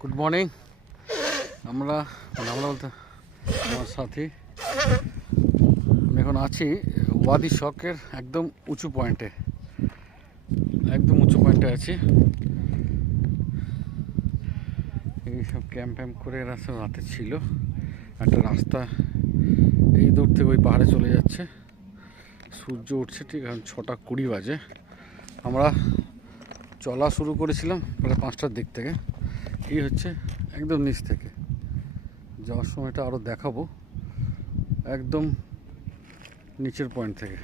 Good morning. আমরা বলতে আমার সাথী, আমি এখন আছি ওয়াদি শখের একদম উঁচু পয়েন্টে আছি। এইসব ক্যাম্প করে এরা সব রাতে ছিল। একটা রাস্তা এই দূর থেকে ওই পাহাড়ে চলে যাচ্ছে। সূর্য উঠছে ঠিক এখন 6:20 বাজে। আমরা চলা শুরু করেছিলাম প্রায় 5টার দিক থেকে। এই হচ্ছে একদম নিচ থেকে যাওয়ার সময়টা আরও দেখাবো, একদম নিচের পয়েন্ট থেকে।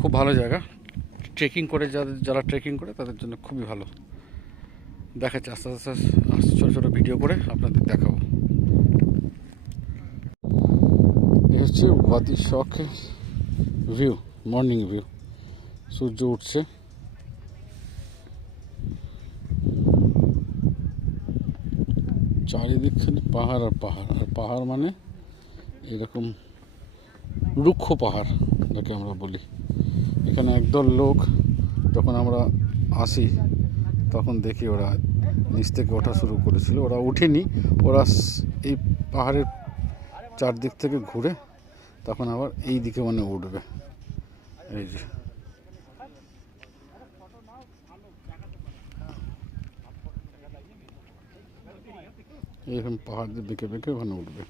খুব ভালো জায়গা, ট্রেকিং করে যারা ট্রেকিং করে তাদের জন্য খুবই ভালো। দেখাচ্ছে আস্তে আস্তে ছোটো ছোটো ভিডিও করে আপনাদের দেখাবো। এই হচ্ছে ওয়াদি শখের ভিউ, মর্নিং ভিউ। সূর্য উঠছে, চারিদিক খালি পাহাড় আর পাহাড় আর পাহাড়, মানে এরকম রুক্ষ পাহাড় যাকে আমরা বলি। এখানে একদল লোক যখন আমরা আসি তখন দেখি ওরা নিচ থেকে ওঠা শুরু করেছিল। ওরা উঠেনি, ওরা এই পাহাড়ের চারদিক থেকে ঘুরে তখন আবার এই দিকে মানে উঠবে। এই যে এরকম পাহাড়ের বেঁকে ওখানে উঠবে।